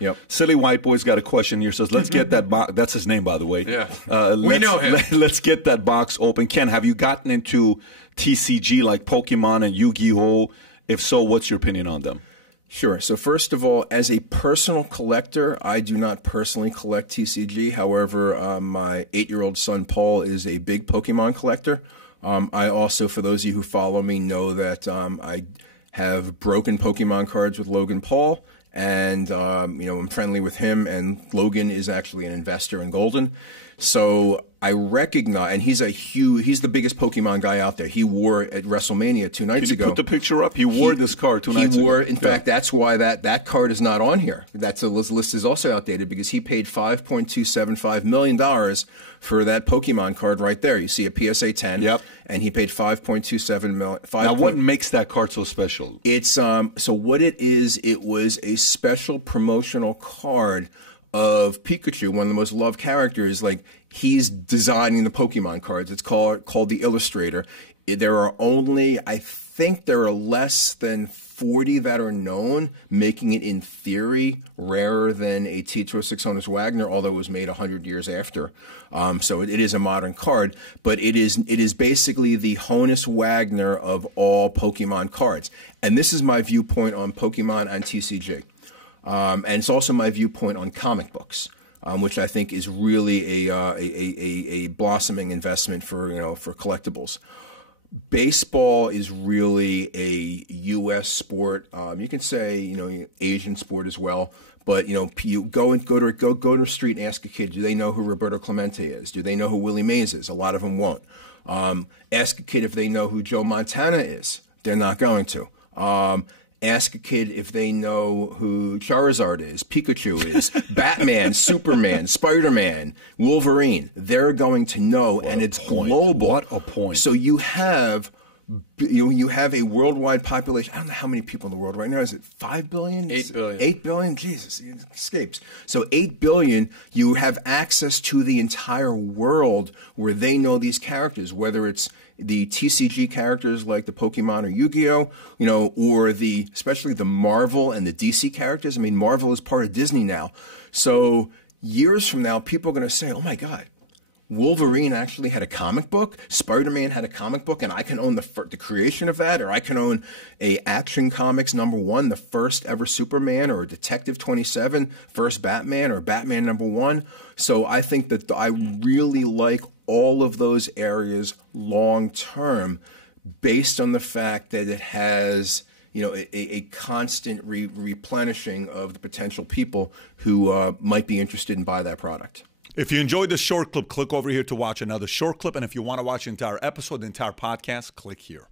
Yep. Silly White Boy's got a question here. Says, let's get that box. That's his name, by the way. Yeah. We know him. Let's get that box open. Ken, have you gotten into TCG like Pokemon and Yu-Gi-Oh? If so, what's your opinion on them? Sure. So first of all, as a personal collector, I do not personally collect TCG. However, my 8-year-old son, Paul, is a big Pokemon collector. I also, for those of you who follow me, know that I have broken Pokemon cards with Logan Paul. And, I'm friendly with him, and Logan is actually an investor in Golden. So I recognize, and he's the biggest Pokemon guy out there. He wore at WrestleMania 2 nights ago. Can you put the picture up? He wore this card 2 nights ago. In fact, that's why that card is not on here. That list is also outdated because he paid $5.275 million for that Pokemon card right there. You see a PSA 10. Yep. And he paid $5.27 million. Now, what makes that card so special? It's so what it is. It was a special promotional card of Pikachu, one of the most loved characters. Like, he's designing the Pokemon cards. It's called the Illustrator. There are only, I think there are less than 40 that are known, making it, in theory, rarer than a Tito 600 Wagner, although it was made 100 years after. So it is a modern card, but it is basically the Honus Wagner of all Pokemon cards. And this is my viewpoint on Pokemon and TCG. And it's also my viewpoint on comic books, which I think is really a blossoming investment for collectibles. Baseball is really a U.S. sport. You can say Asian sport as well. But you go to the street and ask a kid, do they know who Roberto Clemente is? Do they know who Willie Mays is? A lot of them won't. Ask a kid if they know who Joe Montana is. They're not going to. Ask a kid if they know who Charizard is, Pikachu is, Batman, Superman, Spider-Man, Wolverine. They're going to know, and it's global. What a point. So you have a worldwide population. I don't know how many people in the world right now. Is it 5 billion? 8 billion. 8 billion? Jesus, it escapes. So 8 billion, you have access to the entire world where they know these characters, whether it's the TCG characters like the Pokemon or Yu-Gi-Oh, or especially the Marvel and the DC characters. I mean, Marvel is part of Disney now. So years from now, people are going to say, oh my God, Wolverine actually had a comic book, Spider-Man had a comic book, and I can own the creation of that, or I can own a Action Comics #1, the first ever Superman, or Detective 27, first Batman, or Batman #1. So I think that I really like all of those areas long term, based on the fact that it has a constant replenishing of the potential people who might be interested in buy that product. If you enjoyed this short clip, click over here to watch another short clip. And if you want to watch the entire episode, the entire podcast, click here.